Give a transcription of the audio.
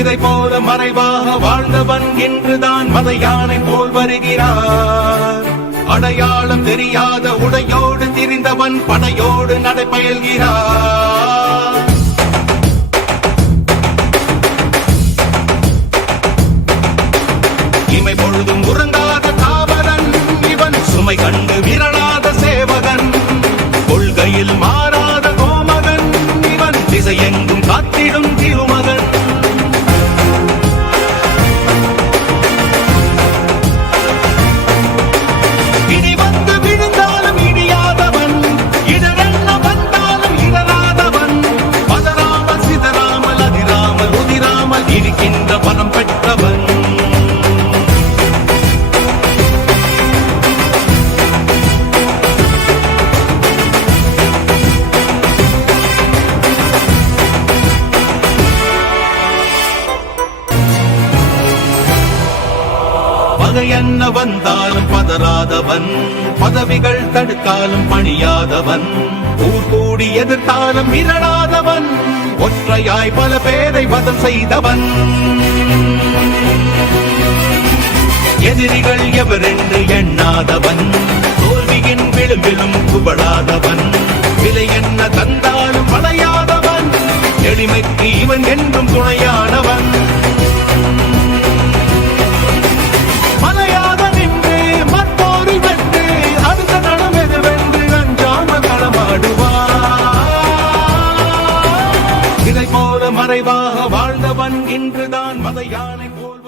இதை போல மறைவாக வாழ்ந்தவன் இன்றுதான் மத யானை போல் வருகிறார். அடையாளம் தெரியாத உடையோடு திரிந்தவன் படையோடு நடைபயல்கிறார். இமை பொழுதும் உறங்காத காவலன் இவன், சுமை கண்டு விரளாத சேவகன், கொள்கையில் மாறாத கோமகன் இவன், திசையெங்கும் காத்திடும் திருமகன். இனி வந்து விழுந்தாலும் இடியாதவன், இடரென்ன வந்தாலும் இடராதவன், பதறாமல் சிதறாமல் அதிராமல் உதிராமல் இருக்கின்ற பலம் பெற்றவன். என்ன வந்தாலும் பதறாதவன், பதவிகள் தடுத்தாலும் பணியாதவன், ஊர் கூடி எதிர்த்தாலும் மிரளாதவன், ஒற்றையாய் பல பேரை வதம் செய்தவன். எதிரிகள் எவரென்று எண்ணாதவன், தோல்வியின் விளிம்பிலும் குபடாதவன், விலை என்ன தந்தாலும் வளையாதவன், எளிமைக்கு இவன் என்றும் துணையானவன். மறைவாக வாழ்ந்தவன் இன்றுதான் மத யானை போல்